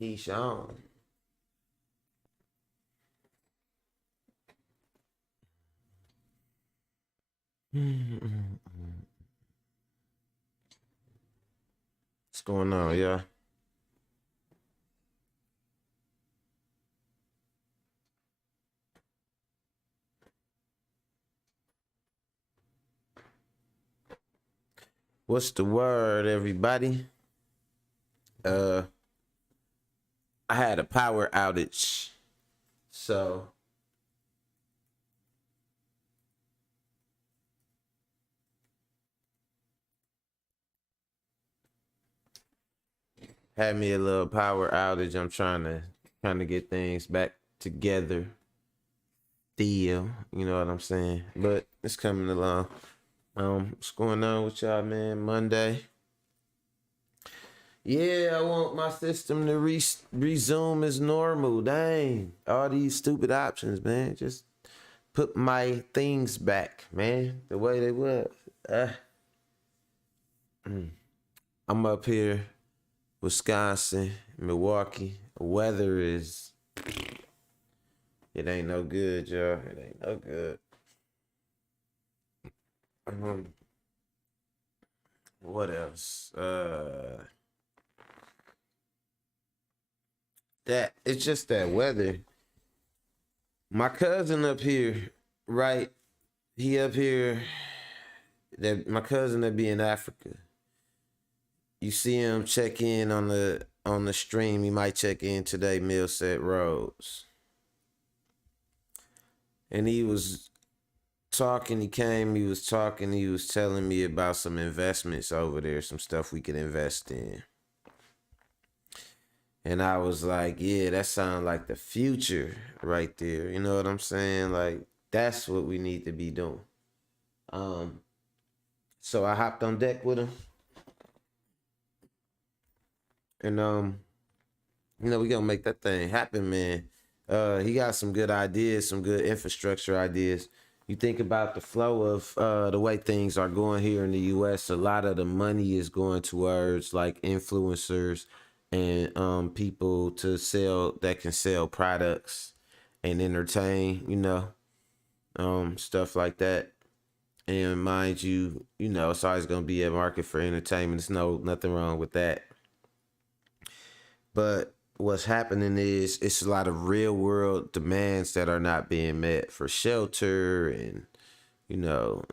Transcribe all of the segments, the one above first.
Keyshawn. What's going on, yeah? What's the word, everybody? Uh, I had a power outage, so had me a little power outage. I'm trying to get things back together. Still, you know what I'm saying? But it's coming along. What's going on with y'all, man? Monday. Yeah, I want my system to resume as normal. Dang, all these stupid options, man. Just put my things back, man, the way they was. Uh, I'm up here, Wisconsin, Milwaukee. The weather is, it ain't no good, y'all. It ain't no good. Um, what else? That it's just that weather. My cousin up here, right? He up here. That my cousin that be in Africa. You see him check in on the stream. He might check in today. Millset Rose, and he was talking. He came. He was talking. He was telling me about some investments over there, some stuff we could invest in. And I was like, yeah, that sounds like the future right there. You know what I'm saying? Like that's what we need to be doing. Um, so I hopped on deck with him, and we gonna make that thing happen, man. He got some good ideas, some good infrastructure ideas. You think about the flow of the way things are going here in the U.S. A lot of the money is going towards like influencers and people to sell that can sell products and entertain, stuff like that. And mind you, it's always gonna be a market for entertainment. There's nothing wrong with that. But what's happening is it's a lot of real world demands that are not being met for shelter and, you know,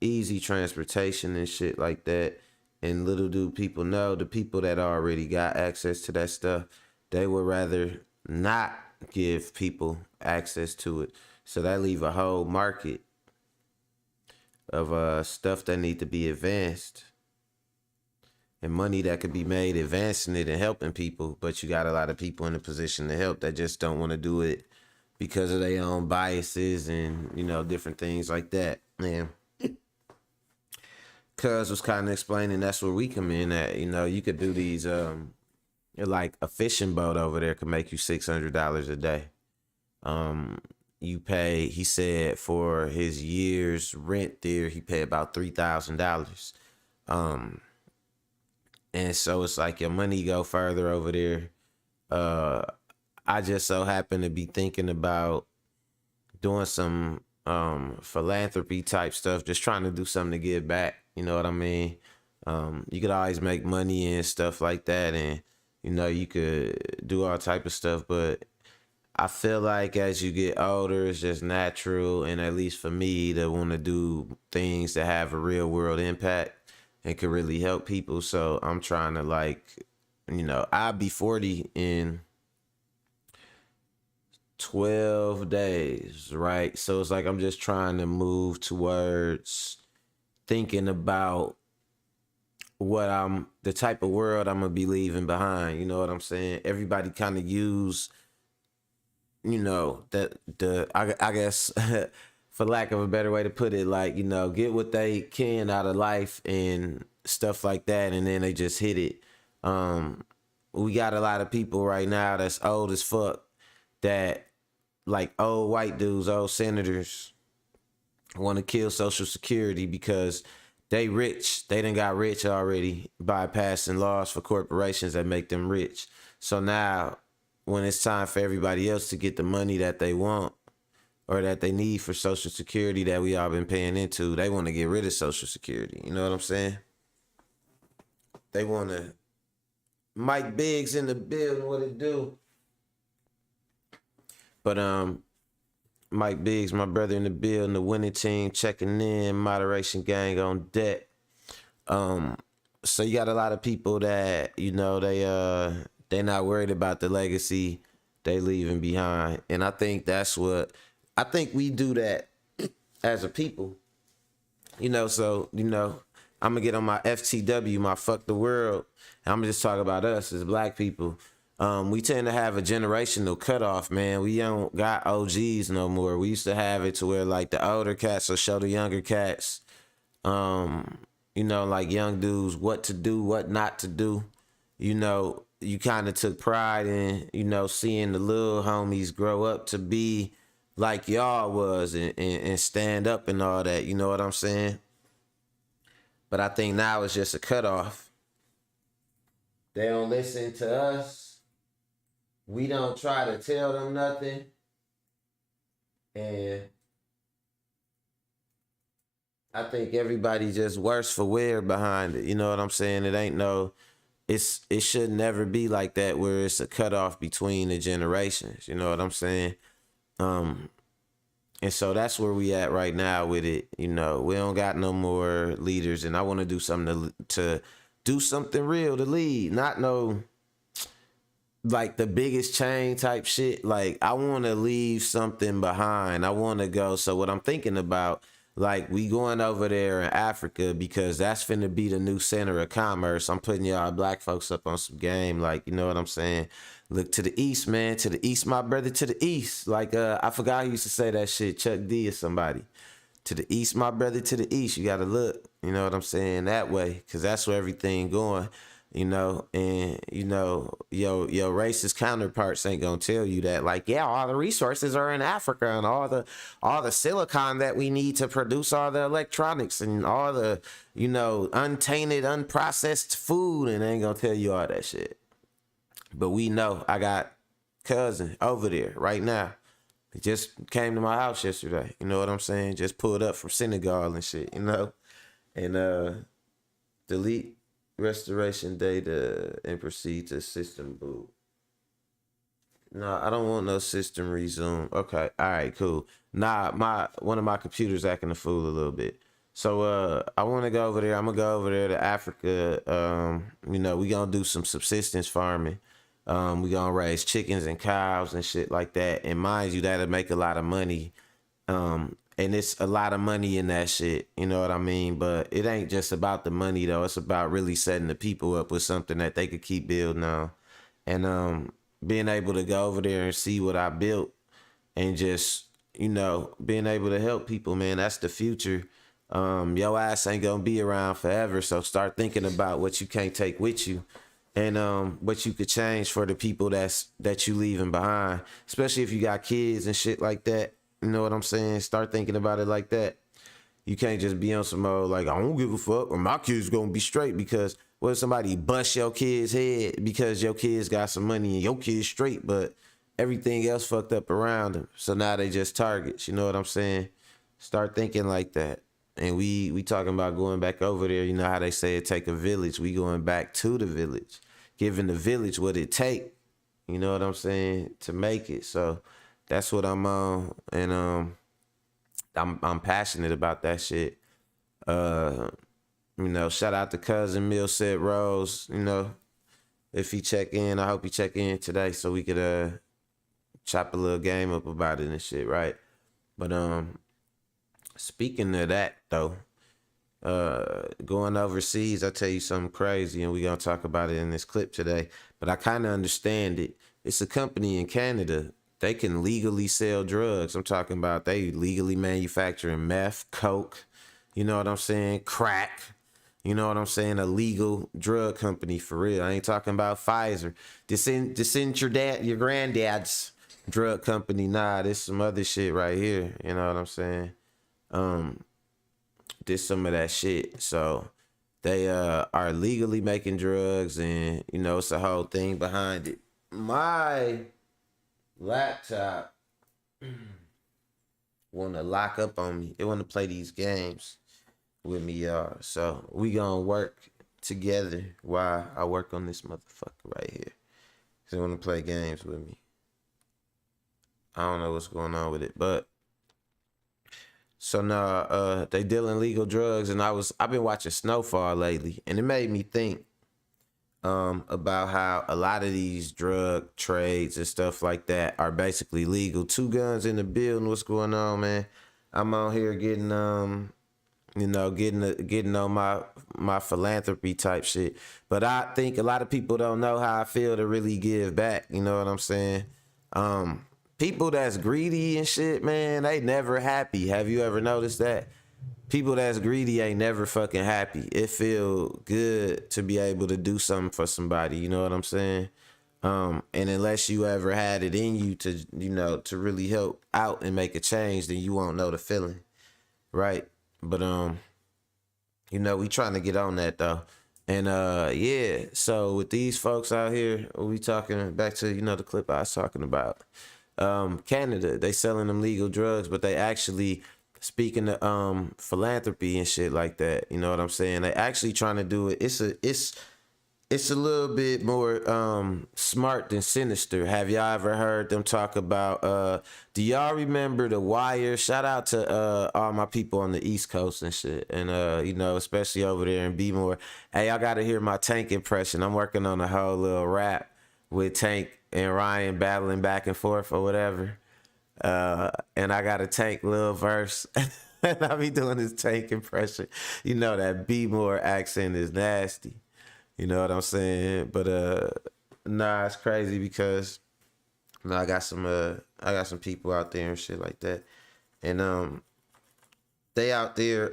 easy transportation and shit like that. And little do people know, the people that already got access to that stuff, they would rather not give people access to it. So that leave a whole market of stuff that need to be advanced and money that could be made advancing it and helping people, but you got a lot of people in a position to help that just don't want to do it because of their own biases and different things like that. Man, Cuz was kind of explaining that's where we come in at. You could do these like a fishing boat over there could make you $600 a day. You pay, he said, for his year's rent there, he paid about $3,000. Um, and so it's like your money go further over there. Uh, I just so happen to be thinking about doing some philanthropy type stuff, just trying to do something to give back. You know what I mean? You could always make money and stuff like that, and you could do all type of stuff. But I feel like as you get older, it's just natural, and at least for me, to want to do things that have a real world impact and could really help people. So I'm trying to I'll be 40 in 12 days, right? So it's like I'm just trying to move towards thinking about the type of world I'm gonna be leaving behind. You know what I'm saying? Everybody kind of use, that I guess for lack of a better way to put it, like, get what they can out of life and stuff like that, and then they just hit it. We got a lot of people right now that's old as fuck that like old white dudes, old senators want to kill Social Security because they rich. They done got rich already by passing laws for corporations that make them rich. So now, when it's time for everybody else to get the money that they want or that they need for Social Security that we all been paying into, they want to get rid of Social Security. You know what I'm saying? They want to. Mike Biggs in the building. What it do? But Mike Biggs, my brother in the building, the winning team checking in, moderation gang on deck. So you got a lot of people that, you know, they not worried about the legacy they leaving behind. And I think I think we do that as a people. You know, so, you know, I'm gonna get on my FTW, my fuck the world. And I'm gonna just talk about us as black people. We tend to have a generational cutoff, man. We don't got OGs no more. We used to have it to where like the older cats will show the younger cats, you know, like young dudes, what to do, what not to do. You know, you kind of took pride in, you know, seeing the little homies grow up to be like y'all was and stand up and all that. You know what I'm saying? But I think now it's just a cutoff. They don't listen to us. We don't try to tell them nothing. And I think everybody just worse for wear behind it. You know what I'm saying? It should never be like that where it's a cutoff between the generations. You know what I'm saying? And so that's where we at right now with it. You know, we don't got no more leaders, and I want to do something to do something real to lead, not no like the biggest chain type shit. Like I want to leave something behind. I want to go. So what I'm thinking about, like we going over there in Africa because that's finna be the new center of commerce. I'm putting y'all black folks up on some game. Like, you know what I'm saying? Look to the east, man. To the east, my brother, to the east. Like, I forgot who used to say that shit. Chuck D or somebody. To the east, my brother, to the east. You got to look, you know what I'm saying, that way. Because that's where everything going, you know. And, you know, your racist counterparts ain't going to tell you that. Like, yeah, all the resources are in Africa and all the silicon that we need to produce all the electronics and all the, you know, untainted, unprocessed food. And they ain't going to tell you all that shit. But we know I got cousin over there right now. He just came to my house yesterday. You know what I'm saying? Just pulled up from Senegal and shit, you know? And delete restoration data and proceed to system boot. No, I don't want no system resume. Okay, all right, cool. Nah, one of my computers acting a fool a little bit. So I want to go over there. I'm gonna go over there to Africa. You know, we gonna do some subsistence farming. We gonna raise chickens and cows and shit like that. And mind you, that'll make a lot of money. And it's a lot of money in that shit. You know what I mean? But it ain't just about the money though. It's about really setting the people up with something that they could keep building on. And being able to go over there and see what I built and just, you know, being able to help people, man, that's the future. Your ass ain't gonna be around forever. So start thinking about what you can't take with you. And what you could change for the people that you leaving behind, especially if you got kids and shit like that. You know what I'm saying? Start thinking about it like that. You can't just be on some mode like, I don't give a fuck, or my kids gonna be straight. Because what if somebody bust your kid's head because your kids got some money and your kid's straight, but everything else fucked up around them. So now they just targets. You know what I'm saying? Start thinking like that. And we talking about going back over there. You know how they say it take a village. We going back to the village, giving the village what it take. You know what I'm saying, to make it. So that's what I'm on, and I'm passionate about that shit. You know, shout out to cousin Millset Rose. You know, if he check in, I hope he check in today so we could chop a little game up about it and shit, right? But speaking of that though, going overseas, I tell you something crazy, and we're gonna talk about it in this clip today. But I kind of understand it. It's a company in Canada. They can legally sell drugs. I'm talking about they legally manufacturing meth, coke, you know what I'm saying, crack. You know what I'm saying? A legal drug company for real. I ain't talking about Pfizer. This ain't your granddad's drug company. Nah, this some other shit right here. You know what I'm saying? did some of that shit. So they are legally making drugs, and it's a whole thing behind it. My laptop want to lock up on me. It want to play these games with me, y'all. So we gonna work together while I work on this motherfucker right here. They want to play games with me. I don't know what's going on with it, but so now they dealing legal drugs, and I've been watching Snowfall lately, and it made me think about how a lot of these drug trades and stuff like that are basically legal. Two guns in the building. What's going on, man? I'm out here getting getting on my philanthropy type shit. But I think a lot of people don't know how I feel to really give back. You know what I'm saying? People that's greedy and shit, man, they never happy. Have you ever noticed that? People that's greedy ain't never fucking happy. It feel good to be able to do something for somebody. You know what I'm saying? And unless you ever had it in you to really help out and make a change, then you won't know the feeling, right? But we trying to get on that though. And yeah, so with these folks out here, we talking back to the clip I was talking about. Canada, they selling them legal drugs, but they actually speaking to philanthropy and shit like that. You know what I'm saying? They actually trying to do it. It's a little bit more smart than sinister. Have y'all ever heard them talk about do y'all remember The Wire? Shout out to all my people on the East Coast and shit. And especially over there in B-more. Hey, y'all gotta hear my Tank impression. I'm working on a whole little rap with Tank and Ryan battling back and forth or whatever. And I got a Tank little verse. And I be doing this Tank impression. That B-more accent is nasty. You know what I'm saying? But nah, it's crazy because I got some people out there and shit like that. And they out there,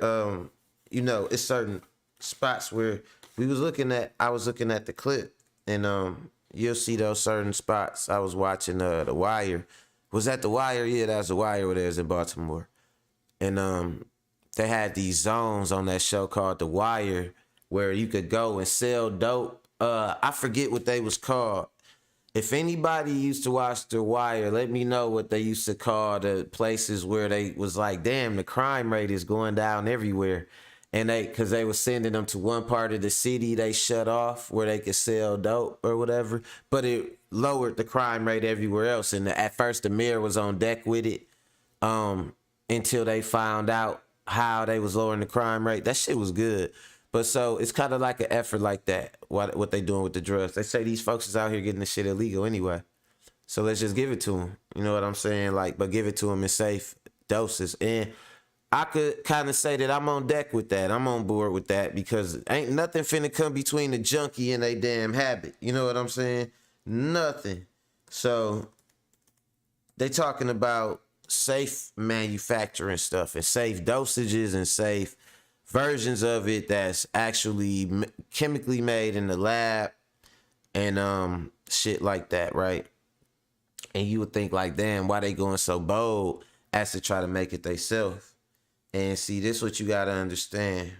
it's certain spots where I was looking at the clip, and you'll see those certain spots. I was watching The Wire. Was that The Wire? Yeah, that's The Wire where there's in Baltimore. And they had these zones on that show called The Wire where you could go and sell dope. I forget what they was called. If anybody used to watch The Wire, let me know what they used to call the places where they was like, damn, the crime rate is going down everywhere. And because they was sending them to one part of the city they shut off where they could sell dope or whatever. But it lowered the crime rate everywhere else. And at first the mayor was on deck with it until they found out how they was lowering the crime rate. That shit was good. But so it's kind of like an effort like that, what they doing with the drugs. They say these folks is out here getting the shit illegal anyway. So let's just give it to them. You know what I'm saying? But give it to them in safe doses. And I could kind of say that I'm on deck with that. I'm on board with that because ain't nothing finna come between the junkie and they damn habit. You know what I'm saying? Nothing. So they talking about safe manufacturing stuff and safe dosages and safe versions of it that's actually chemically made in the lab and shit like that, right? And you would think like, damn, why they going so bold as to try to make it themselves? And see, this what you gotta understand.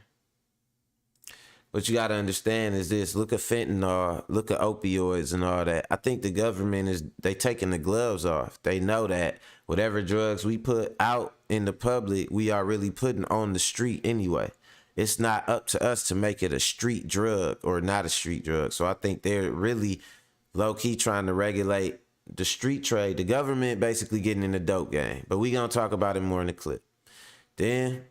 What you gotta understand is this: look at fentanyl, look at opioids and all that. I think the government they taking the gloves off. They know that whatever drugs we put out in the public, we are really putting on the street anyway. It's not up to us to make it a street drug or not a street drug. So I think they're really low-key trying to regulate the street trade. The government basically getting in the dope game. But we gonna talk about it more in the clip. Then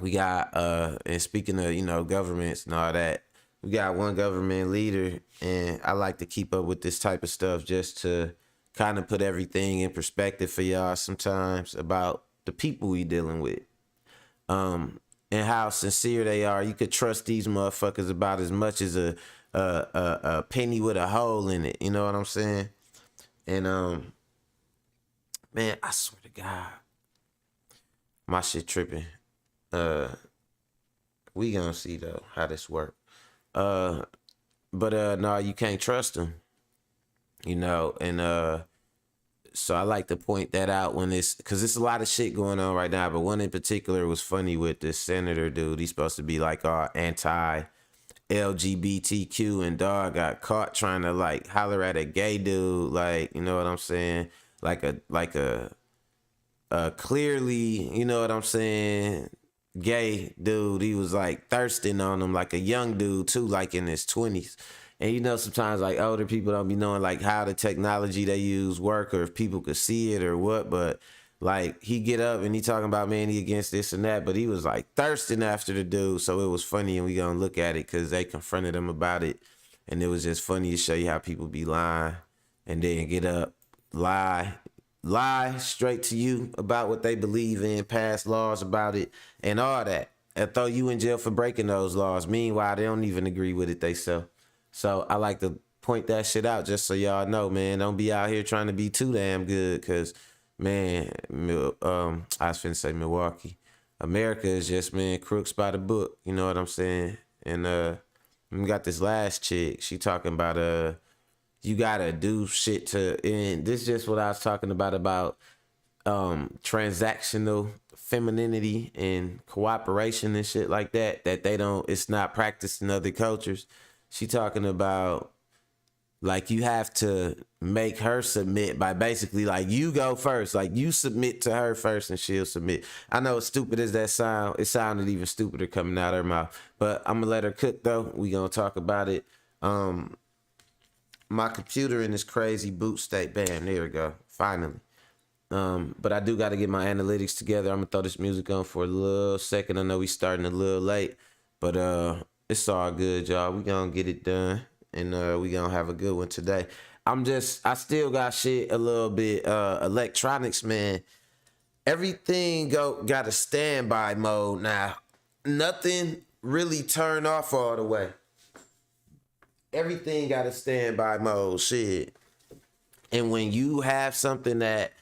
we got, and speaking of, governments and all that, we got one government leader, and I like to keep up with this type of stuff just to kind of put everything in perspective for y'all sometimes about the people we dealing with. And how sincere they are. You could trust these motherfuckers about as much as a penny with a hole in it. You know what I'm saying? And man, I swear to God, my shit tripping. We gonna see though how this work. But no, you can't trust them. And So I like to point that out when it's, because it's a lot of shit going on right now. But one in particular was funny with this senator dude. He's supposed to be like all anti-LGBTQ, and dog got caught trying to like holler at a gay dude. Like, you know what I'm saying? Like a clearly, you know what I'm saying, gay dude. He was like thirsting on him, like a young dude too, like in his 20s. And you know, sometimes like older people don't be knowing like how the technology they use work, or if people could see it or what. But like he get up and he talking about, man, he against this and that, but he was like thirsting after the dude. So it was funny, and we gonna look at it because they confronted him about it, and it was just funny to show you how people be lying and then get up, lie straight to you about what they believe in, pass laws about it and all that, and throw you in jail for breaking those laws. Meanwhile, they don't even agree with it themselves. So I like to point that shit out just so y'all know, man. Don't be out here trying to be too damn good, because, man, I was finna say Milwaukee. America is just, man, crooks by the book. You know what I'm saying? And we got this last chick. She talking about you gotta do shit to, and this is just what I was talking about transactional femininity and cooperation and shit like that they don't, it's not practiced in other cultures. She talking about like you have to make her submit by basically like you go first, like you submit to her first and she'll submit. I know as stupid as that sound, it sounded even stupider coming out of her mouth, but I'm gonna let her cook though. We gonna talk about it. My computer in this crazy boot state. Bam, there we go. Finally. But I do got to get my analytics together. I'm gonna throw this music on for a little second. I know we starting a little late, but it's all good, y'all. We gonna get it done, and we gonna have a good one today. I still got shit a little bit electronics, man. Everything got a standby mode now. Nothing really turned off all the way. Everything got a standby mode, shit. And when you have something that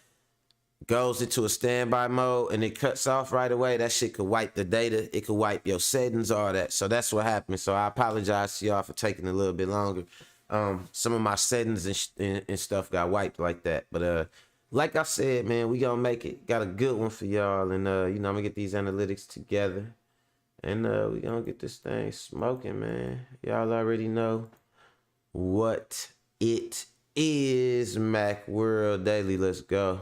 goes into a standby mode and it cuts off right away, that shit could wipe the data. It could wipe your settings, all that. So that's what happened. So I apologize to y'all for taking a little bit longer. Some of my settings and stuff got wiped like that. But like I said, man, we gonna make it. Got a good one for y'all. And I'm gonna get these analytics together. And we gonna get this thing smoking, man. Y'all already know what it is. Mac World Daily. Let's go.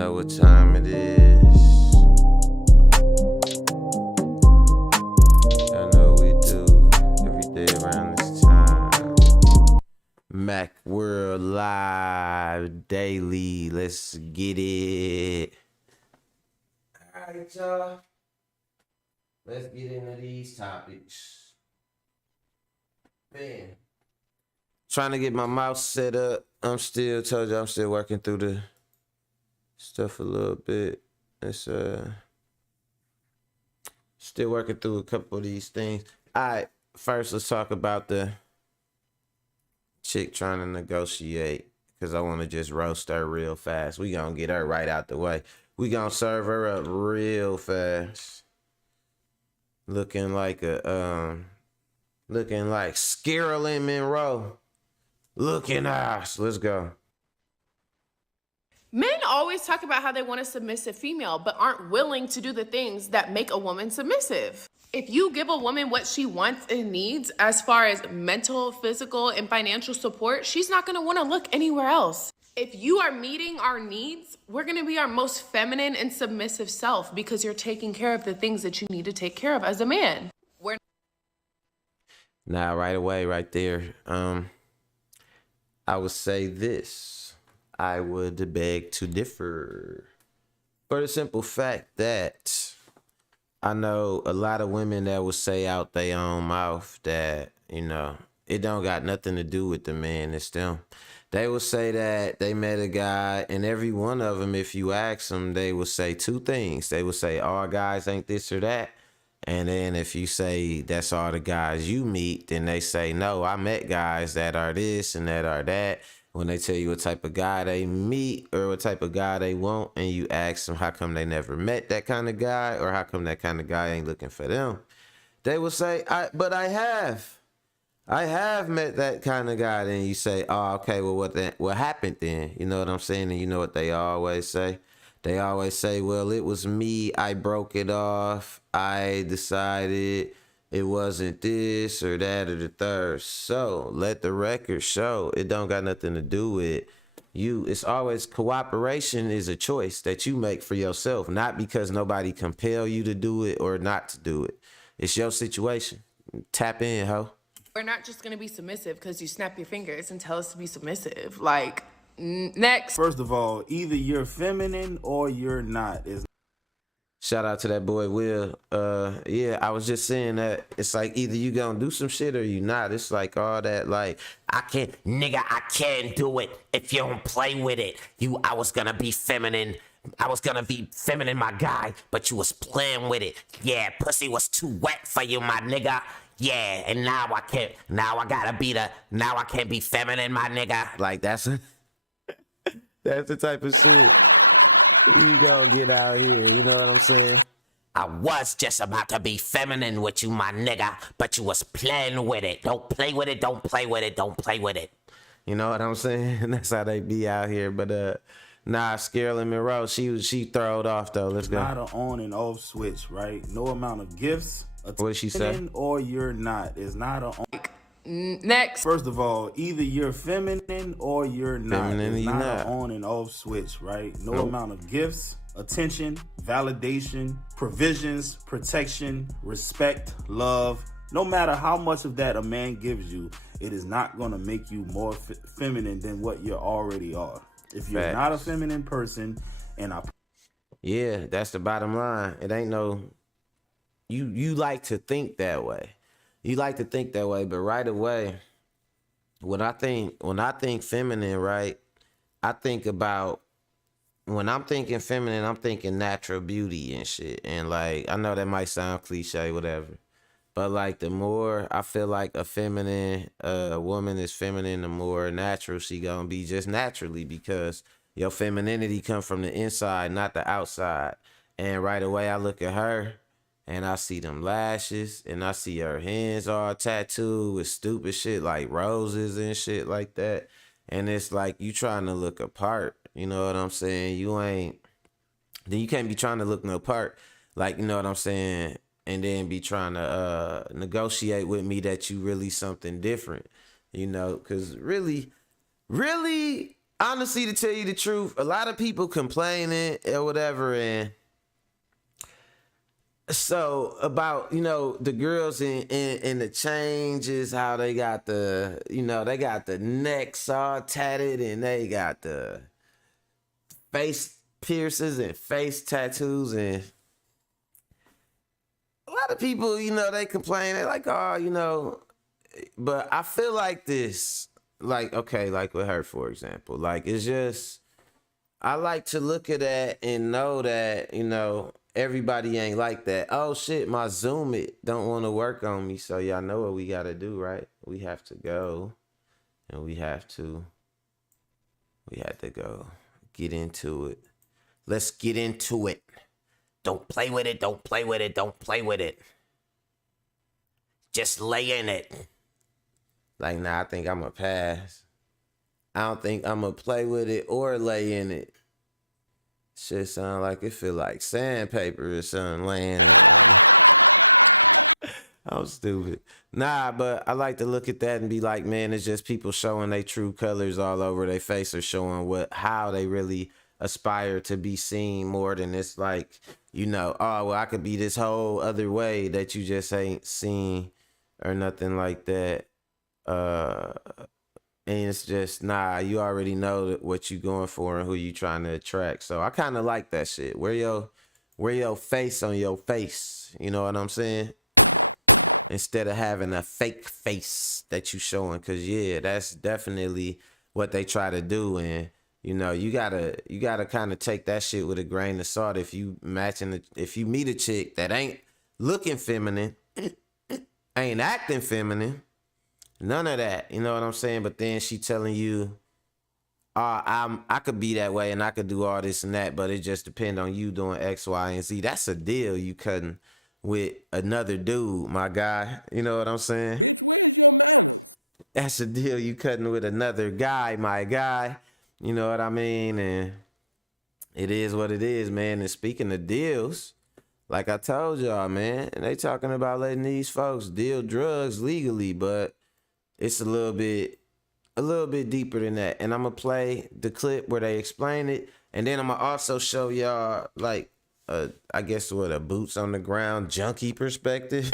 know what time it is. I know we do every day around this time. Mac World Live Daily. Let's get it. Alright, y'all. Let's get into these topics. Man. Trying to get my mouse set up. I'm still working through the stuff a little bit. It's still working through a couple of these things. Alright, first let's talk about the chick trying to negotiate, because I want to just roast her real fast. We gonna get her right out the way. We gonna serve her up real fast. Looking like Scarlett Monroe. Looking ass. Let's go. Men always talk about how they want a submissive female, but aren't willing to do the things that make a woman submissive. If you give a woman what she wants and needs as far as mental, physical, and financial support, she's not gonna wanna look anywhere else. If you are meeting our needs, we're gonna be our most feminine and submissive self because you're taking care of the things that you need to take care of as a man. Now, right away, right there, I would say this. I would beg to differ. For the simple fact that I know a lot of women that will say out their own mouth that, you know, it don't got nothing to do with the man, it's them. They will say that they met a guy, and every one of them, if you ask them, they will say two things. They will say, all guys ain't this or that. And then if you say that's all the guys you meet, then they say, no, I met guys that are this and that are that. When they tell you what type of guy they meet or what type of guy they want, and you ask them how come they never met that kind of guy or how come that kind of guy ain't looking for them, they will say, but I have met that kind of guy. Then you say, oh, okay, well, what happened then? You know what I'm saying? And you know what they always say? They always say, well, it was me. I broke it off. I decided it wasn't this or that or the third. So let the record show it don't got nothing to do with you. It's always cooperation is a choice that you make for yourself, not because nobody compel you to do it or not to do it. It's your situation. Tap in, ho. We're not just gonna be submissive because you snap your fingers and tell us to be submissive. Like, next. First of all, either you're feminine or you're not. Shout out to that boy Will. Yeah, I was just saying that it's like either you gonna do some shit or you not. It's like all that like I can't do it if you don't play with it. I was gonna be feminine. My guy, but you was playing with it. Yeah, pussy was too wet for you, my nigga. Yeah, and now I can't be feminine, my nigga. Like that's the type of shit you gonna get out here. You know what I'm saying? I was just about to be feminine with you, my nigga, but you was playing with it. Don't play with it. You know what I'm saying? That's how they be out here. But nah, Scarlett Monroe, she throwed off though. Let's go. Not an on and off switch, right? No amount of gifts. What did she say? Or you're not. It's not an on. Next. First of all, either you're feminine or you're not. It's not an on and off switch, right? No amount of gifts, attention, validation, provisions, protection, respect, love. No matter how much of that a man gives you, it is not going to make you more feminine than what you already are. If you're not a feminine person, yeah, that's the bottom line. It ain't no. You like to think that way. You like to think that way, but right away, when I think feminine, right, I think about, when I'm thinking feminine, I'm thinking natural beauty and shit. And like, I know that might sound cliche, whatever, but like the more I feel like a feminine woman is feminine, the more natural she gonna be just naturally, because your femininity come from the inside, not the outside. And right away, I look at her, and I see them lashes, and I see her hands all tattooed with stupid shit like roses and shit like that. And it's like you trying to look apart. You know what I'm saying? Then you can't be trying to look no part. Like, you know what I'm saying? And then be trying to negotiate with me that you really something different. You know, because really, honestly, to tell you the truth, a lot of people complaining or whatever, and so about, you know, the girls in the changes, how they got the, you know, they got the necks all tatted and they got the face piercings and face tattoos, and a lot of people, you know, they complain. They're like, oh, you know, but I feel like this, like, okay, like with her, for example, like, it's just, I like to look at that and know that, you know, everybody ain't like that. Oh shit, my Zoom it don't want to work on me. So y'all know what we got to do, right? We have to go and we have to go get into it. Let's get into it. Don't play with it. Don't play with it. Don't play with it. Just lay in it. Like, nah, I think I'm going to pass. I don't think I'm going to play with it or lay in it. Shit sound like it feel like sandpaper or something laying in it. I'm stupid. Nah, but I like to look at that and be like, man, it's just people showing their true colors all over their face, or showing how they really aspire to be seen, more than it's like, you know, oh, well, I could be this whole other way that you just ain't seen or nothing like that. And it's just, nah, you already know what you going for and who you trying to attract. So I kind of like that shit. Wear your face on your face. You know what I'm saying? Instead of having a fake face that you showing. Cause yeah, that's definitely what they try to do. And you know, you gotta kind of take that shit with a grain of salt. If you meet a chick that ain't looking feminine, ain't acting feminine, none of that, you know what I'm saying? But then she telling you, I could be that way and I could do all this and that, but it just depend on you doing X, Y, and Z. That's a deal you cutting with another dude, my guy. You know what I'm saying? That's a deal you cutting with another guy, my guy. You know what I mean? And it is what it is, man. And speaking of deals, like I told y'all, man, they talking about letting these folks deal drugs legally, but it's a little bit deeper than that. And I'm gonna play the clip where they explain it, and then I'm gonna also show y'all, like, I guess what, a boots on the ground junkie perspective.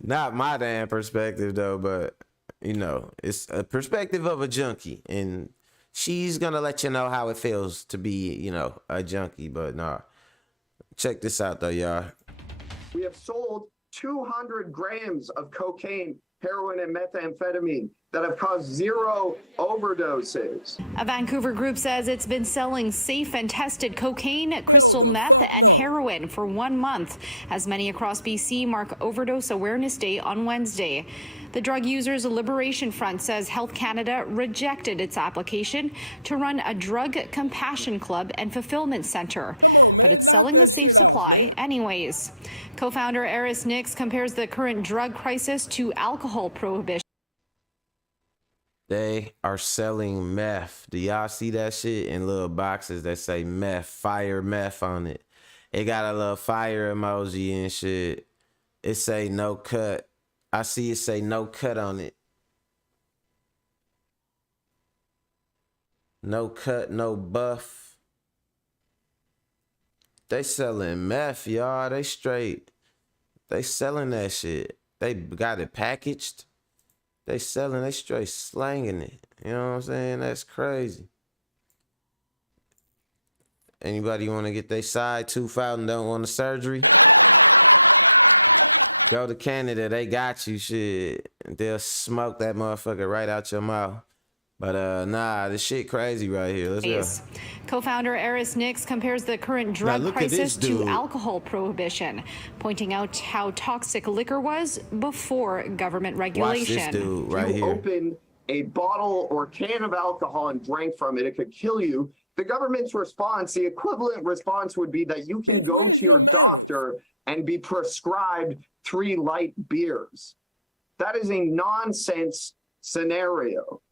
Not my damn perspective though, but you know, it's a perspective of a junkie, and she's gonna let you know how it feels to be, you know, a junkie. But nah, check this out though, y'all. We have sold 200 grams of cocaine, heroin, and methamphetamine that have caused 0 overdoses. A Vancouver group says it's been selling safe and tested cocaine, crystal meth, and heroin for 1 month, as many across BC mark Overdose Awareness Day on Wednesday. The Drug Users Liberation Front says Health Canada rejected its application to run a drug compassion club and fulfillment center, but it's selling the safe supply anyways. Co-founder Eris Nix compares the current drug crisis to alcohol prohibition. They are selling meth. Do y'all see that shit in little boxes that say meth, fire meth on it? It got a little fire emoji and shit. It say no cut. I see it say no cut on it. No cut, no buff. They selling meth, y'all. They straight. They selling that shit. They got it packaged. They straight slanging it. You know what I'm saying? That's crazy. Anybody want to get their side tooth out and don't want the surgery? Go to Canada, they got you, shit. They'll smoke that motherfucker right out your mouth. But nah, this shit crazy right here. Let's go. Co-founder Eris Nix compares the current drug crisis to alcohol prohibition, pointing out how toxic liquor was before government regulation. Watch this dude right here. You open a bottle or can of alcohol and drank from it, it could kill you. The government's response, the equivalent response would be that you can go to your doctor and be prescribed 3 light beers. That is a nonsense scenario.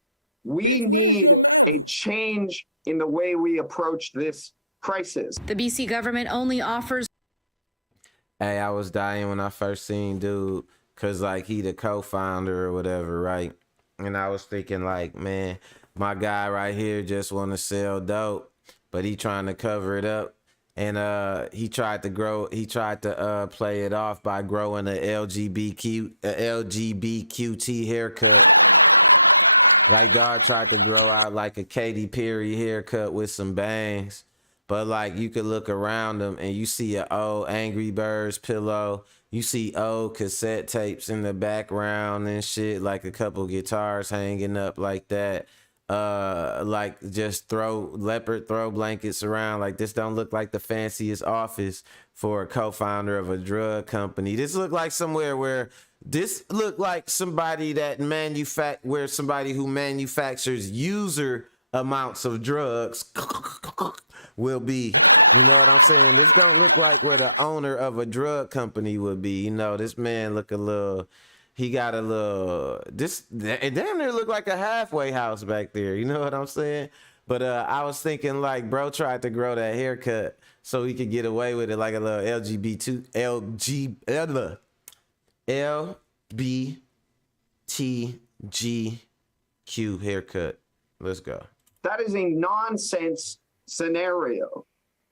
We need a change in the way we approach this crisis. The BC government only offers. Hey, I was dying when I first seen dude, cause like he the co-founder or whatever, right? And I was thinking like, man, my guy right here just want to sell dope, but he trying to cover it up. And he tried to play it off by growing a LGBTQT haircut. Like dog tried to grow out like a Katy Perry haircut with some bangs. But like you could look around him and you see an old Angry Birds pillow. You see old cassette tapes in the background and shit, like a couple guitars hanging up like that. Like just leopard throw blankets around. Like this don't look like the fanciest office for a co-founder of a drug company. This look like somewhere where this look like somebody where somebody who manufactures user amounts of drugs will be. You know what I'm saying? This don't look like where the owner of a drug company would be. You know, this man look a little. He got a little. It damn near look like a halfway house back there. You know what I'm saying? But I was thinking like, bro tried to grow that haircut so he could get away with it, like a little LBTGQ haircut. Let's go. That is a nonsense scenario.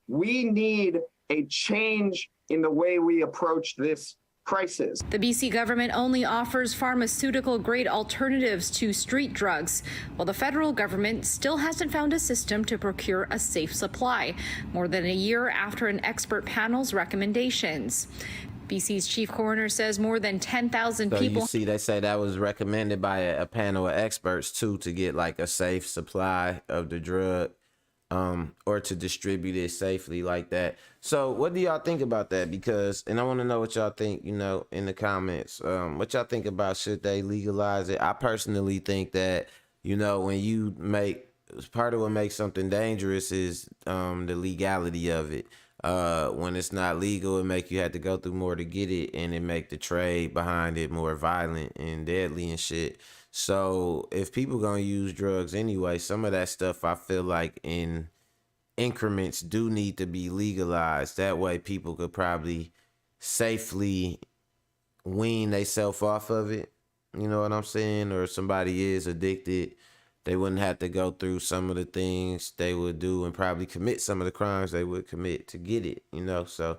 We need a change in the way we approach this crisis. The BC government only offers pharmaceutical-grade alternatives to street drugs, while the federal government still hasn't found a system to procure a safe supply, more than a year after an expert panel's recommendations. BC's chief coroner says more than 10,000 people. You see, they say that was recommended by a panel of experts too, to get like a safe supply of the drug, or to distribute it safely like that. So what do y'all think about that? Because, and I want to know what y'all think, you know, in the comments. What y'all think about, should they legalize it? I personally think that, you know, when you make, part of what makes something dangerous is the legality of it. When it's not legal, it make you have to go through more to get it, and it make the trade behind it more violent and deadly and shit. So if people gonna use drugs anyway, some of that stuff I feel like in increments do need to be legalized. That way people could probably safely wean themselves off of it. You know what I'm saying? Or if somebody is addicted, they wouldn't have to go through some of the things they would do and probably commit some of the crimes they would commit to get it, you know? So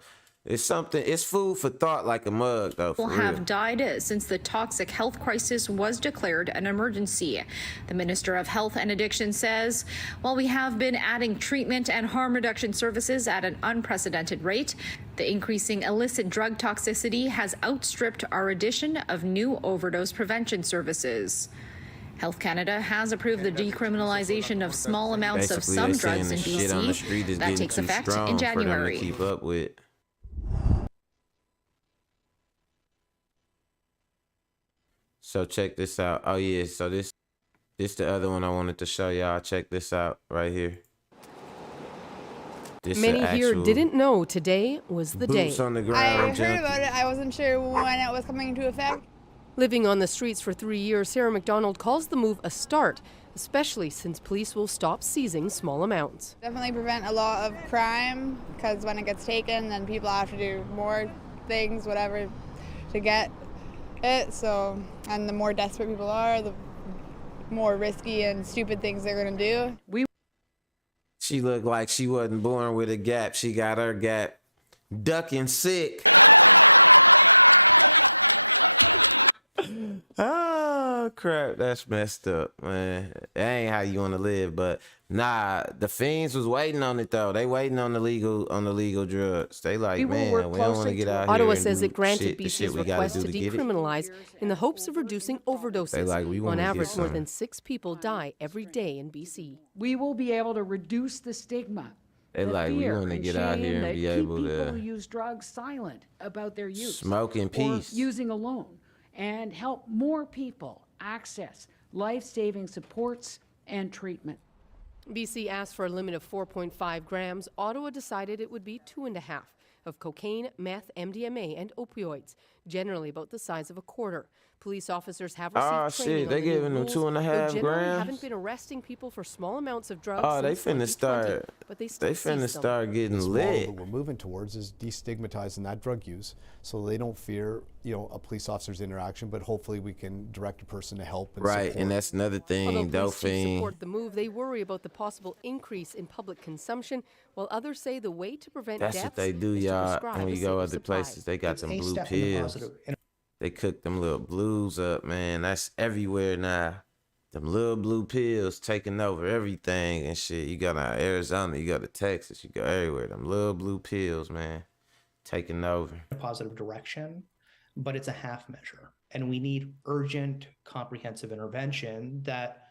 it's food for thought like a mug, though. People have died since the toxic health crisis was declared an emergency. The Minister of Health and Addiction says, while we have been adding treatment and harm reduction services at an unprecedented rate, the increasing illicit drug toxicity has outstripped our addition of new overdose prevention services. Health Canada has approved the decriminalization of small amounts of some drugs in BC. That takes effect in January. Keep up with. So check this out. Oh yeah, so this the other one I wanted to show y'all. Check this out right here. Many here didn't know today was the day. Boots on the ground. I heard about it. I wasn't sure when it was coming into effect. Living on the streets for 3 years, Sarah McDonald calls the move a start, especially since police will stop seizing small amounts. Definitely prevent a lot of crime, because when it gets taken, then people have to do more things, whatever, to get it. So, and the more desperate people are, the more risky and stupid things they're going to do. She looked like she wasn't born with a gap. She got her gap ducking sick. Oh crap, that's messed up, man. That ain't how you want to live. But nah, the fiends was waiting on it though. They waiting on the legal drugs. They like, man, we don't want to get out here. Ottawa says it granted BC's request to decriminalize in the hopes of reducing overdoses. They like, we want on average, more than 6 people die every day in BC. We will be able to reduce the stigma. They like, we want to get out here and be able to people who use drugs silent about their use, smoke in peace, or using alone, and help more people access life-saving supports and treatment. BC asked for a limit of 4.5 grams. Ottawa decided it would be 2.5. of cocaine, meth, MDMA, and opioids, generally about the size of a quarter. Police officers have received training on they the new giving them rules, 2.5 though generally grams. haven't been arresting people for small amounts of drugs Oh, they since finna 2020, start. but they still They finna seize them. start getting This lit. model that we're moving towards is destigmatizing that drug use, so they don't fear, a police officer's interaction, but hopefully we can direct a person to help and Right, support. and that's another thing. Although police chiefs Dolphin. support the move, they worry about the possible increase in public consumption, while others say the way to prevent That's deaths what they do, is to y'all. prescribe When a you go safer other supply. places, they got them a blue step in the pills. positive. They cook them little blues up, man. That's everywhere now. Them little blue pills taking over everything and shit. You go to Arizona, you go to Texas, you go everywhere. Them little blue pills, man, taking over. A positive direction, but it's a half measure. And we need urgent, comprehensive intervention that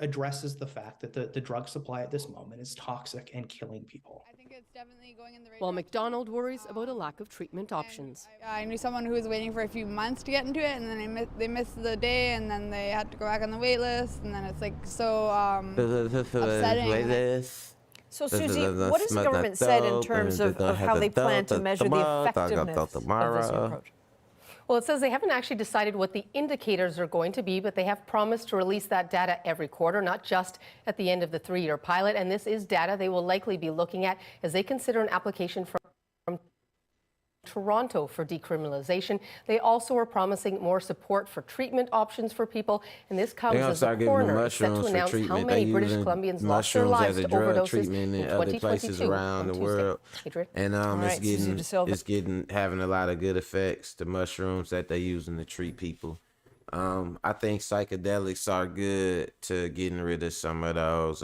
addresses the fact that the drug supply at this moment is toxic and killing people. I think it's definitely going in the right While direction. McDonald worries about a lack of treatment options. I knew someone who was waiting for a few months to get into it, and then they missed the day, and then they had to go back on the wait list, and then it's like so upsetting. So, Susie, what has the government said in terms of how they plan to measure the effectiveness of this approach? Well, it says they haven't actually decided what the indicators are going to be, but they have promised to release that data every quarter, not just at the end of the 3-year pilot. And this is data they will likely be looking at as they consider an application from Toronto for decriminalization. They also are promising more support for treatment options for people, and this comes as the coroner is set to announce how many British Columbians lost their lives to overdoses in other places 2022 around on the Tuesday. world. Adrian? And right, it's getting having a lot of good effects. The mushrooms that they using to treat people. I think psychedelics are good to getting rid of some of those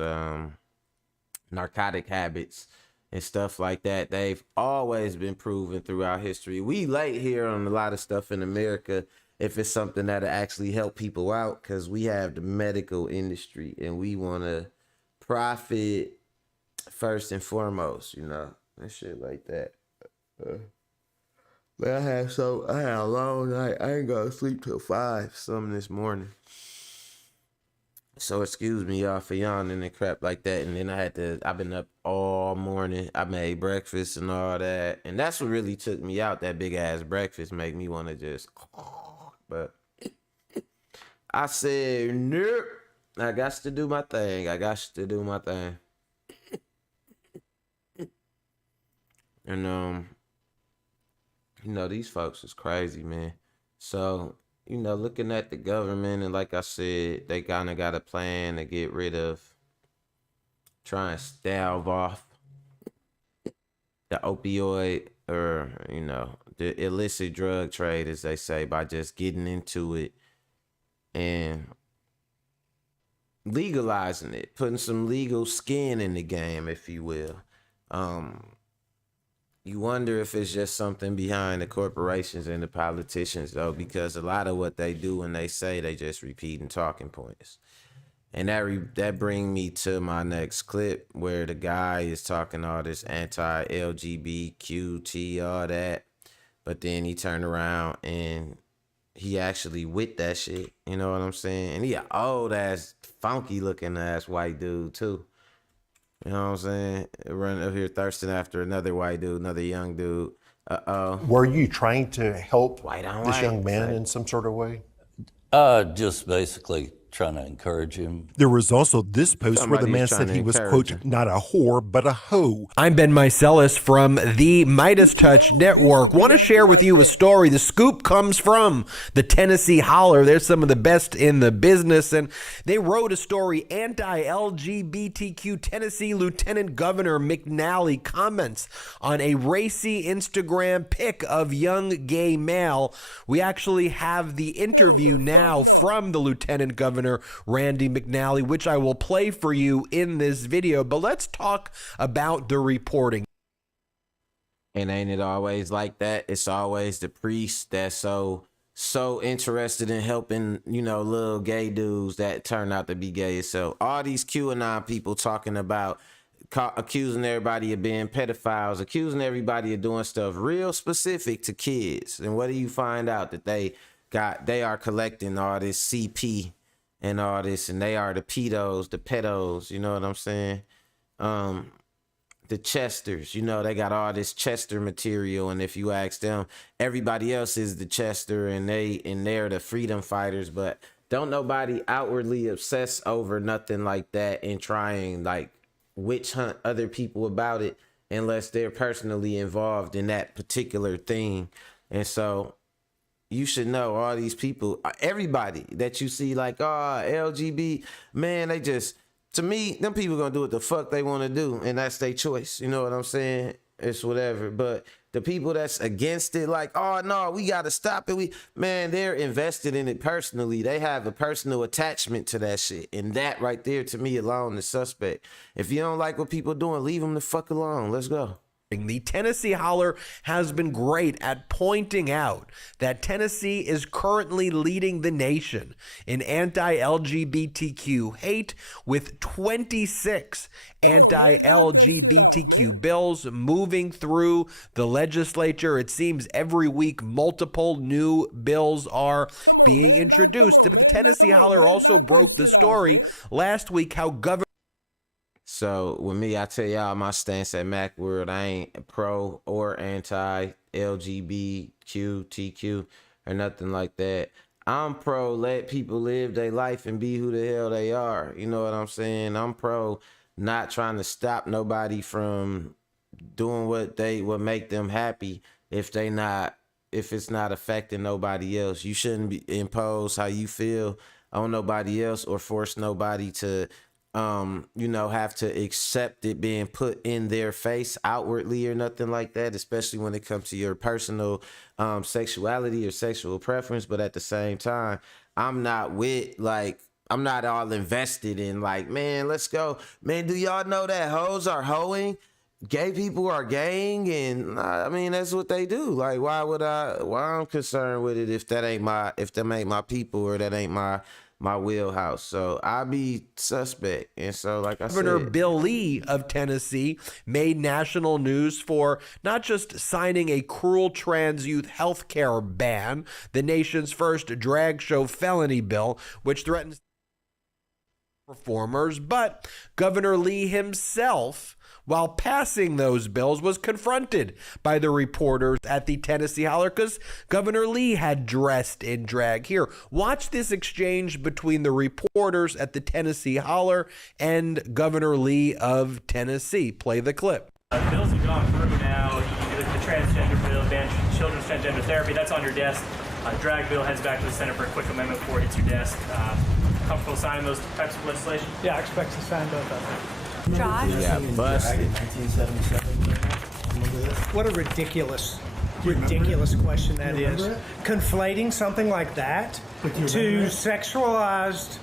narcotic habits and stuff like that. They've always been proven throughout history. We late here on a lot of stuff in America if it's something that'll actually help people out, because we have the medical industry and we want to profit first and foremost, and shit like that. But I had a long night. I ain't go to sleep till 5 something this morning. So excuse me, y'all, for yawning and crap like that. And then I've been up all morning. I made breakfast and all that. And that's what really took me out. That big ass breakfast made me want to just, but I said, nope, I got to do my thing. And, these folks is crazy, man. So, looking at the government, and like I said, they kind of got a plan to get rid of, try and stave off the opioid or, the illicit drug trade, as they say, by just getting into it and legalizing it, putting some legal skin in the game, if you will. You wonder if it's just something behind the corporations and the politicians, though, because a lot of what they do and they say, they just repeating talking points. And that bring me to my next clip, where the guy is talking all this anti-LGBTQT, all that, but then he turned around and he actually with that shit. You know what I'm saying? And he an old ass, funky looking ass white dude too. You know what I'm saying? Running up here thirsting after another white dude, another young dude. Were you trying to help White on this white, young man say. in some sort of way? Just basically trying to encourage him. There was also this post where the man said he was, quote, not a whore, but a hoe. I'm Ben Mycelis from the Midas Touch Network. Want to share with you a story. The scoop comes from the Tennessee Holler. They're some of the best in the business, and they wrote a story, anti-LGBTQ Tennessee Lieutenant Governor McNally comments on a racy Instagram pic of young gay male. We actually have the interview now from the Lieutenant Governor Randy McNally, which I will play for you in this video. But let's talk about the reporting. And ain't it always like that? It's always the priest that's so interested in helping, little gay dudes that turn out to be gay. So all these QAnon people talking about accusing everybody of being pedophiles, accusing everybody of doing stuff real specific to kids. And what do you find out? That they are collecting all this CP and all this, and they are the pedos, you know what I'm saying? the Chesters. You know, they got all this Chester material, and if you ask them, everybody else is the Chester, and they're the freedom fighters. But don't nobody outwardly obsess over nothing like that and try and like witch hunt other people about it unless they're personally involved in that particular thing. And so you should know all these people, everybody that you see like, LGB, man, they just, to me, them people gonna do what the fuck they want to do, and that's their choice. You know what I'm saying? It's whatever. But the people that's against it, like, oh no, we gotta stop it. Man, they're invested in it personally. They have a personal attachment to that shit, and that right there, to me alone, is suspect. If you don't like what people doing, leave them the fuck alone. Let's go. The Tennessee Holler has been great at pointing out that Tennessee is currently leading the nation in anti-LGBTQ hate with 26 anti-LGBTQ bills moving through the legislature. It seems every week multiple new bills are being introduced. But the Tennessee Holler also broke the story last week how Governor So with me, I tell y'all my stance at Macworld. I ain't pro or anti LGBTQ, TQ, or nothing like that. I'm pro let people live their life and be who the hell they are. You know what I'm saying? I'm pro not trying to stop nobody from doing what make them happy if it's not affecting nobody else. You shouldn't impose how you feel on nobody else or force nobody to have to accept it being put in their face outwardly or nothing like that, especially when it comes to your personal sexuality or sexual preference. But at the same time, I'm not all invested in like, man, let's go. Man, do y'all know that hoes are hoeing? Gay people are gaying, and I mean, that's what they do. Like, why I'm concerned with it if them ain't my people or that ain't my wheelhouse. So I be suspect. And so, like I said, Governor Bill Lee of Tennessee made national news for not just signing a cruel trans youth health care ban, the nation's first drag show felony bill, which threatens performers, but Governor Lee himself, while passing those bills, was confronted by the reporters at the Tennessee Holler because Governor Lee had dressed in drag. Here, watch this exchange between the reporters at the Tennessee Holler and Governor Lee of Tennessee. Play the clip. Bills have gone through now. The transgender bill, ban children's transgender therapy, that's on your desk. Drag bill heads back to the Senate for a quick amendment before it hits your desk. Comfortable signing those types of legislation? Yeah, I expect to sign both of them. Josh? Yeah, busted. What a ridiculous question that is. Conflating something like that to sexualized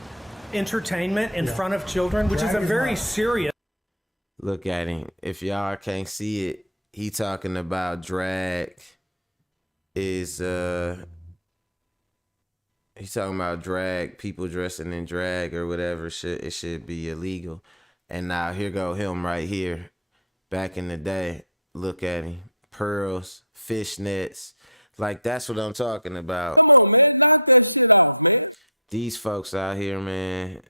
entertainment in front of children, which is a very serious. Look at him. If y'all can't see it, he talking about drag is he's talking about drag, people dressing in drag or whatever. It should be illegal. And now here go him right here. Back in the day, look at him. Pearls, fishnets. Like, that's what I'm talking about. These folks out here, man.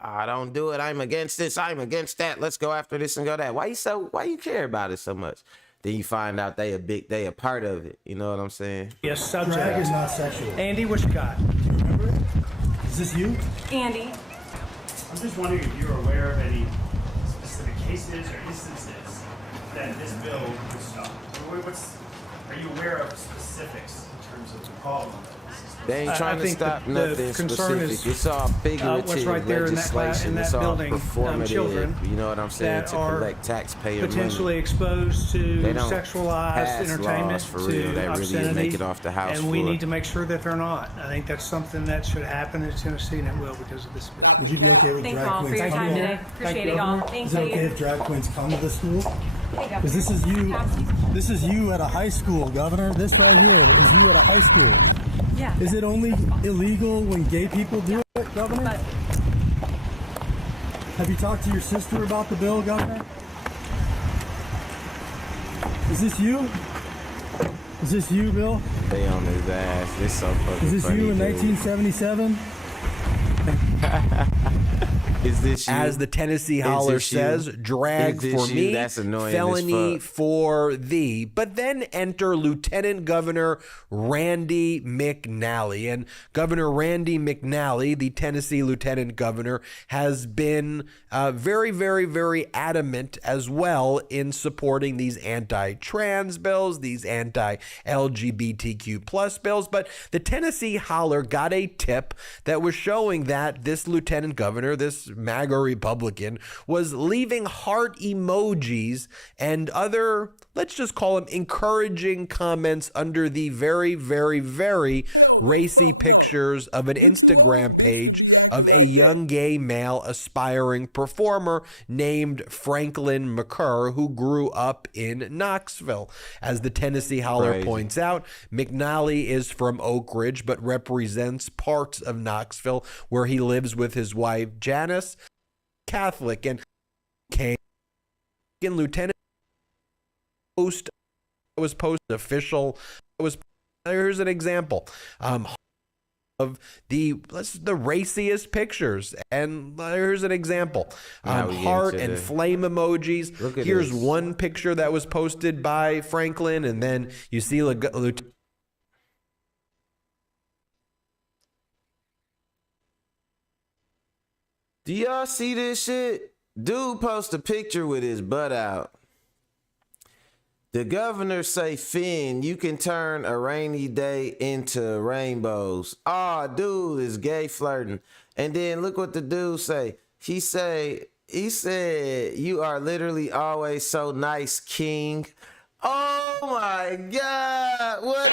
I don't do it. I'm against this. I'm against that. Let's go after this and go that. Why you care about it so much? Then you find out they a part of it. You know what I'm saying? Yes, subject. Drag is not sexual. Andy, what you got? Do you remember it? Is this you? Andy. I'm just wondering if you're aware of any specific cases or instances that this bill would stop. Are you aware of specifics in terms of the problem? They ain't trying to stop nothing specific. It's all figurative what's right there legislation. in that It's all building, performative. children You know what I'm saying? that To are collect taxpayer potentially money. exposed to They don't sexualized pass entertainment, laws for real to that really obscenity, make it off the house and we floor. need to make sure that they're not. I think that's something that should happen in Tennessee, and it will because of this bill. Would you be okay with Thank drag you all queens for your coming time here? today. Appreciate it, y'all. Thank Is it okay you. if drag queens come to the school? Hey, Because this is you. This is you at a high school, Governor. This right here is you at a high school. Yeah. Is it only illegal when gay people do it, Governor? Have you talked to your sister about the bill, Governor? Is this you? Is this you, Bill? They on his ass. It's so fucking Is this funny, you in dude. 1977? Is this you? As the Tennessee Holler says, drag for me, felony for thee. But then enter Lieutenant Governor Randy McNally. And Governor Randy McNally, the Tennessee Lieutenant Governor, has been very, very, very adamant as well in supporting these anti-trans bills, these anti-LGBTQ plus bills. But the Tennessee Holler got a tip that was showing that this Lieutenant Governor, this MAGA Republican, was leaving heart emojis and other, let's just call them encouraging comments under the very, very, very racy pictures of an Instagram page of a young gay male aspiring performer named Franklin McCurr, who grew up in Knoxville. As the Tennessee Holler points out, McNally is from Oak Ridge, but represents parts of Knoxville where he lives with his wife, Janice, Catholic, and came in Lieutenant Post was posted official was. Here's an example of the raciest pictures, and here's an example: heart and flame emojis. Here's one picture that was posted by Franklin, and then you see Lieutenant. Do y'all see this shit? Dude post a picture with his butt out. The governor say, Finn, you can turn a rainy day into rainbows. Oh, dude is gay flirting. And then look what the dude say. He said, you are literally always so nice, king. Oh my God. What?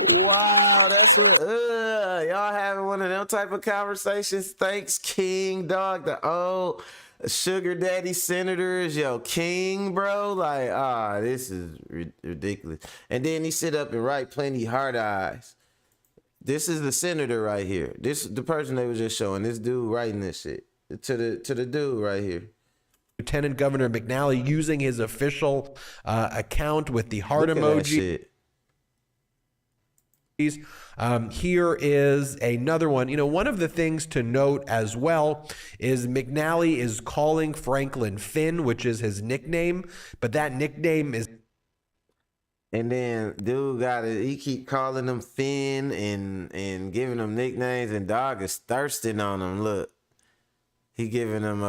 Wow, that's what y'all having one of them type of conversations. Thanks, King, dog. The old sugar daddy senator is your king, bro. Like, this is ridiculous. And then he sit up and write plenty hard eyes. This is the senator right here. This is the person they was just showing. This dude writing this shit to the dude right here. Lieutenant Governor McNally using his official account with the heart emoji. Here is another one. One of the things to note as well is McNally is calling Franklin Finn, which is his nickname, but that nickname is. And then dude he keep calling him Finn and giving him nicknames, and dog is thirsting on him. Look, he giving him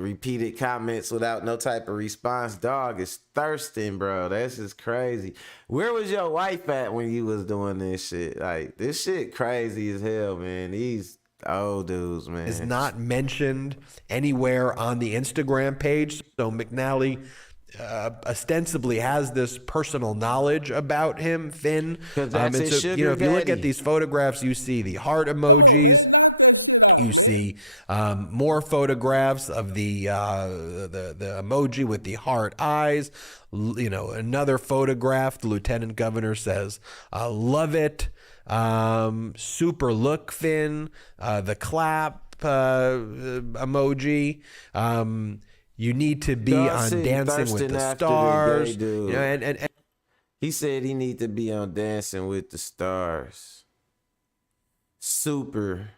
repeated comments without no type of response. Dog is thirsting, bro. That's just crazy. Where was your wife at when you was doing this shit? Like, this shit crazy as hell, man. These old dudes, man. Is not mentioned anywhere on the Instagram page. So McNally ostensibly has this personal knowledge about him, Finn. If you look at these photographs, you see the heart emojis. You see more photographs of the emoji with the heart eyes. Another photograph. The Lieutenant Governor says, "Love it." Super look, Finn. The clap emoji. You need to be on Dancing with the Stars. And he said he need to be on Dancing with the Stars. Super.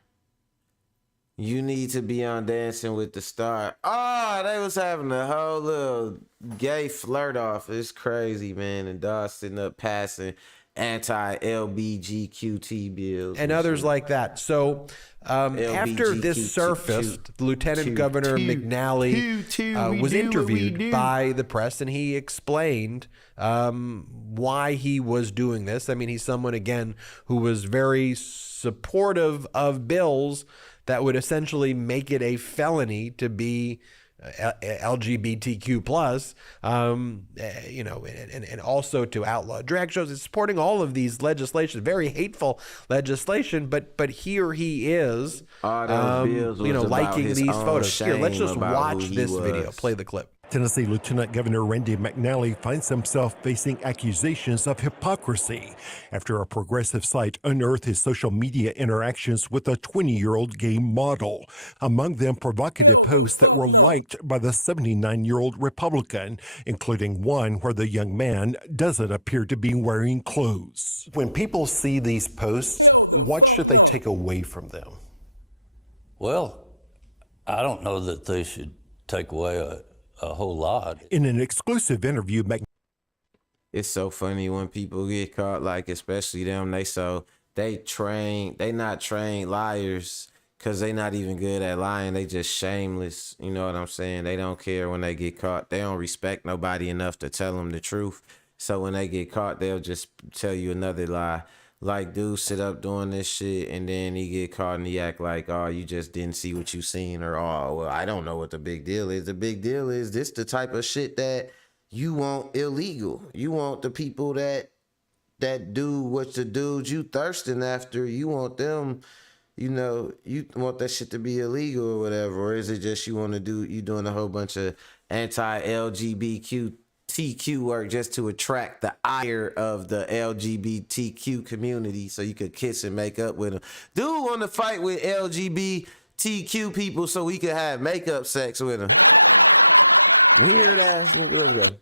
You need to be on Dancing with the Stars. Oh, they was having a whole little gay flirt off. It's crazy, man. And dog sitting up passing anti-LBGQT bills. And others like that. So after this surfaced, Lieutenant Governor McNally was interviewed by the press, and he explained why he was doing this. I mean, he's someone, again, who was very supportive of bills that would essentially make it a felony to be LGBTQ plus, and also to outlaw drag shows. It's supporting all of these legislation, very hateful legislation. But here he is, liking these photos. Here, let's just watch this video. Play the clip. Tennessee Lieutenant Governor Randy McNally finds himself facing accusations of hypocrisy after a progressive site unearthed his social media interactions with a 20-year-old gay model. Among them, provocative posts that were liked by the 79-year-old Republican, including one where the young man doesn't appear to be wearing clothes. When people see these posts, what should they take away from them? Well, I don't know that they should take away a whole lot. In an exclusive interview, it's so funny when people get caught, like especially them. They not trained liars because they not even good at lying. They just shameless. You know what I'm saying? They don't care when they get caught. They don't respect nobody enough to tell them the truth. So when they get caught, they'll just tell you another lie. Like, dude sit up doing this shit and then he get caught and he act like, oh, you just didn't see what you seen, or, oh, well, I don't know what the big deal is. The big deal is this the type of shit that you want illegal. You want the people that do what the dudes you thirsting after, you want them, you want that shit to be illegal or whatever. Or is it just you doing a whole bunch of anti-LGBTQ work just to attract the ire of the LGBTQ community so you could kiss and make up with them? Dude want to fight with LGBTQ people so we could have makeup sex with them. Weird ass nigga. Let's go.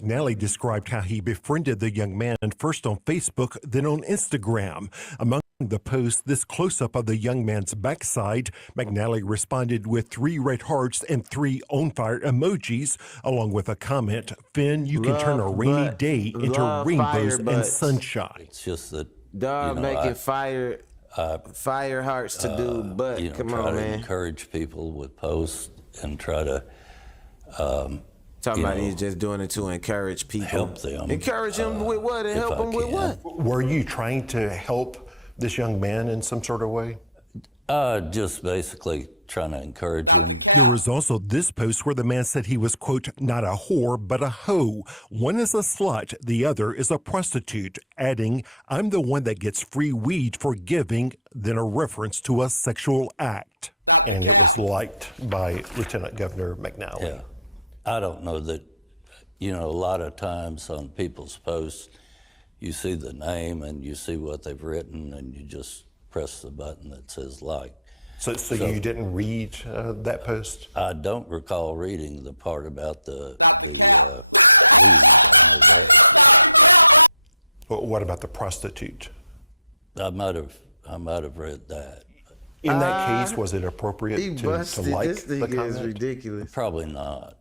McNally described how he befriended the young man first on Facebook, then on Instagram. Among the posts, this close-up of the young man's backside, McNally responded with 3 red hearts and 3 on-fire emojis, along with a comment, Finn, you can turn a rainy day into rainbows and sunshine. It's just that, making fire hearts to do, but come on, man. Encourage people with posts and try to talking about he's just doing it to encourage people. Help them. Encourage them with what and help them with what? Were you trying to help this young man in some sort of way? Just basically trying to encourage him. There was also this post where the man said he was, quote, not a whore, but a hoe. One is a slut, the other is a prostitute, adding, I'm the one that gets free weed for giving, then a reference to a sexual act. And it was liked by Lieutenant Governor McNally. Yeah. I don't know that, a lot of times on people's posts, you see the name and you see what they've written and you just press the button that says like. So you didn't read that post? I don't recall reading the part about the weed. I know that. But what about the prostitute? I might have read that. In that case, was it appropriate to like this thing the comment? is ridiculous. Probably not.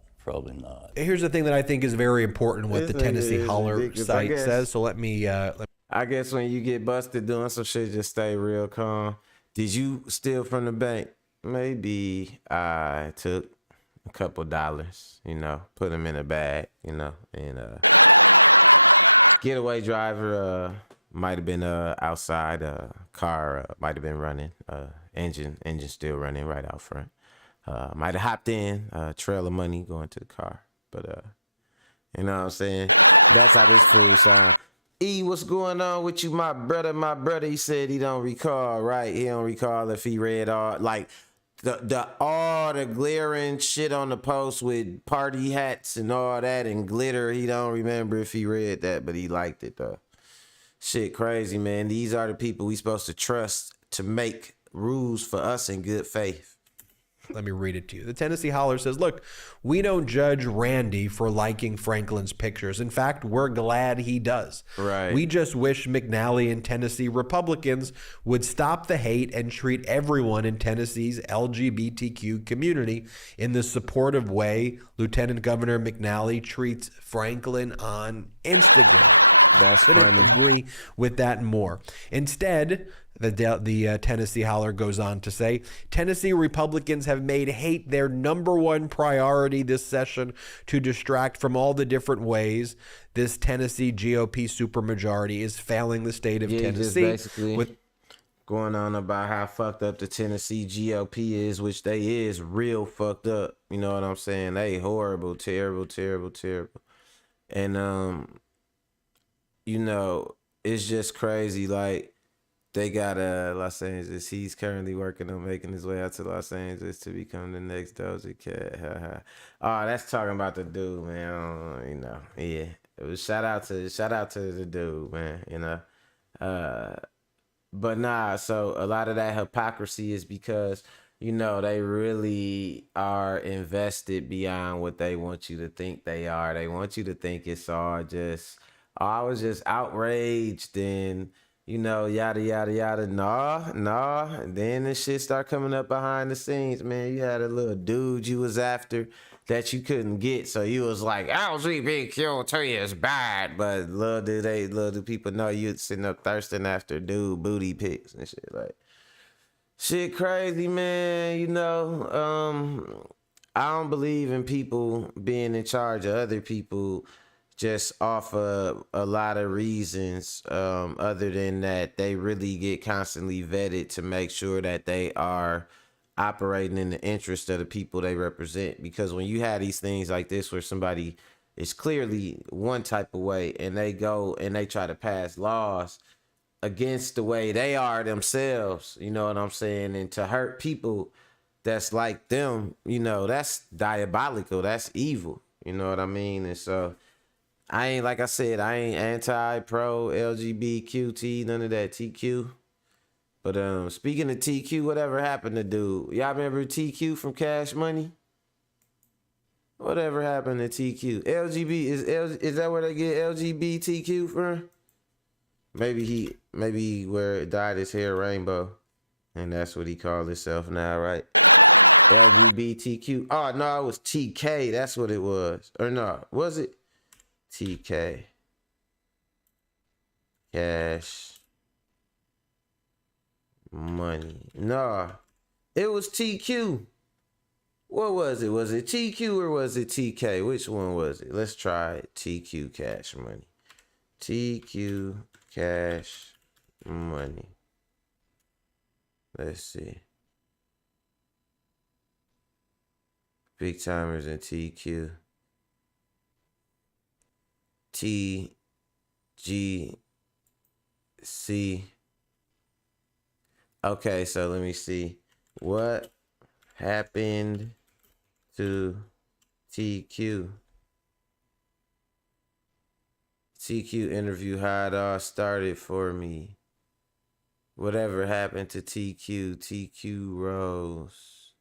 Here's the thing that I think is very important, what the Tennessee Holler site says. So let me. I guess when you get busted doing some shit, just stay real calm. Did you steal from the bank? Maybe I took a couple dollars, put them in a bag, and getaway driver might have been outside, car might have been running, engine still running right out front. Might have hopped in, trail of money going to the car. But, you know what I'm saying? That's how this fool sound. E, what's going on with you, my brother? My brother, he said he don't recall, right? He don't recall if he read all, like, all the glaring shit on the post with party hats and all that and glitter. He don't remember if he read that, but he liked it, though. Shit crazy, man. These are the people we supposed to trust to make rules for us in good faith. Let me read it to you. The Tennessee Holler says, look, we don't judge Randy for liking Franklin's pictures. In fact, we're glad he does. Right. We just wish McNally and Tennessee Republicans would stop the hate and treat everyone in Tennessee's LGBTQ community in the supportive way Lieutenant Governor McNally treats Franklin on Instagram. That's I funny. agree with that and more. Instead, the Tennessee Holler goes on to say, Tennessee Republicans have made hate their number one priority this session to distract from all the different ways this Tennessee GOP supermajority is failing the state of Tennessee. Just basically going on about how fucked up the Tennessee GOP is, which they is real fucked up. You know what I'm saying? They horrible, terrible, terrible, terrible. And, it's just crazy. Like, They got Los Angeles. He's currently working on making his way out to Los Angeles to become the next Doja Cat. Oh, that's talking about the dude, man. You know, yeah. It was shout out to the dude, man. You know, but nah. So a lot of that hypocrisy is because you know they really are invested beyond what they want you to think they are. They want you to think it's all just. Oh, I was just outraged and. You know, yada, yada, yada. Nah. And then this shit start coming up behind the scenes, man. You had a little dude you was after that you couldn't get. So you was like, LGBTQ to you is bad. But little do people know you sitting up thirsting after dude booty pics and shit. Like, shit crazy, man. You know, I don't believe in people being in charge of other people just off of a lot of reasons other than that they really get constantly vetted to make sure that they are operating in the interest of the people they represent. Because when you have these things like this where somebody is clearly one type of way and they go and they try to pass laws against the way they are themselves, you know what I'm saying, and to hurt people that's like them, you know, that's diabolical, that's evil, you know what I mean? And so I ain't, like I said, I ain't anti, pro, LGBTQT, none of that, TQ. But speaking of TQ, whatever happened to dude? Y'all remember TQ from Cash Money? Whatever happened to TQ? Is that where they get LGBTQ from? Maybe he dyed his hair rainbow, and that's what he called himself now, right? LGBTQ. Oh no, it was TK. That's what it was. Or no, was it? TK. Cash Money. Nah, it was TQ. What was it? Was it TQ or was it TK? Which one was it? Let's try it. TQ Cash Money. TQ Cash Money. Let's see. Big Timers and TQ. TGC. Okay, so let me see. What happened to TQ? TQ interview, how it all started for me. Whatever happened to TQ? TQ Rose.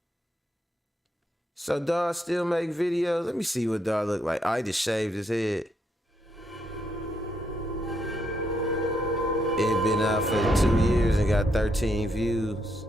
So dog still make videos? Let me see what dog look like. Oh, he just shaved his head. It been out for 2 years and got 13 views.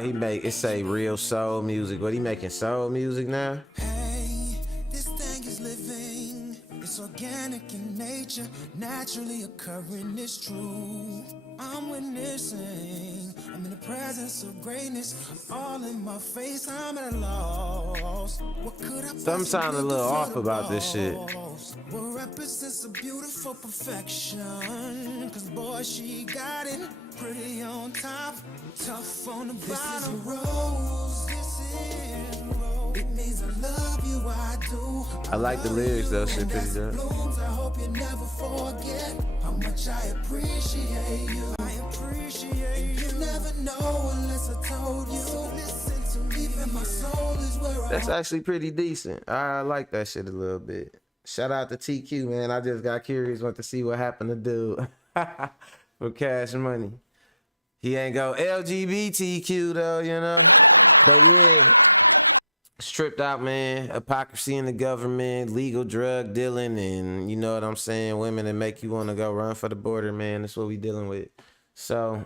He make it say real soul music. What, he making soul music now? Hey, this thing is living. It's organic in nature, naturally occurring, it's true. I'm witnessing, I'm in the presence of greatness, all in my face, I'm at a loss. What could I Something sound a little off about this shit. What represents a beautiful perfection, cause boy, she got it, pretty on top, tough on the bottom. This is a rose, this is rose. It means I love you, I do. I like the lyrics though, shit pretty dope. I hope you never forget how much I appreciate you. I appreciate you. You never know unless I told you. So listen to me, even my soul is where That's actually pretty decent. I like that shit a little bit. Shout out to TQ, man. I just got curious, went to see what happened to dude for Cash Money. He ain't go LGBTQ though, you know. But yeah, stripped out, man. Hypocrisy in the government, legal drug dealing, and you know what I'm saying, women that make you want to go run for the border, man. That's what we dealing with. So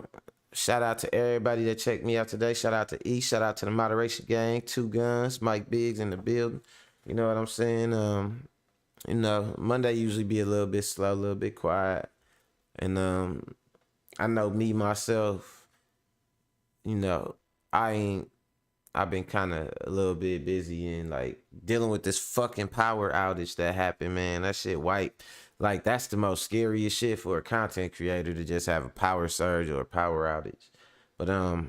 shout out to everybody that checked me out today. Shout out to E. Shout out to the Moderation Gang, 2 Guns, Mike Biggs in the building. You know what I'm saying? You know, Monday usually be a little bit slow, a little bit quiet. And I know me, myself, you know, I've been kind of a little bit busy and like dealing with this fucking power outage that happened, man. That shit wiped. Like, that's the most scariest shit for a content creator, to just have a power surge or a power outage. But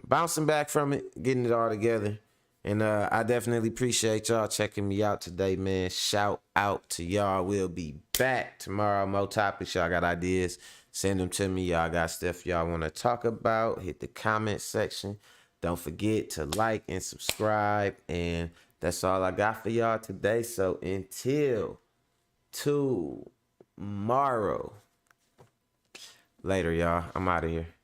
bouncing back from it, getting it all together, And I definitely appreciate y'all checking me out today, man. Shout out to y'all. We'll be back tomorrow. More topics. Y'all got ideas, send them to me. Y'all got stuff y'all want to talk about. Hit the comment section. Don't forget to like and subscribe. And that's all I got for y'all today. So until tomorrow. Later, y'all. I'm out of here.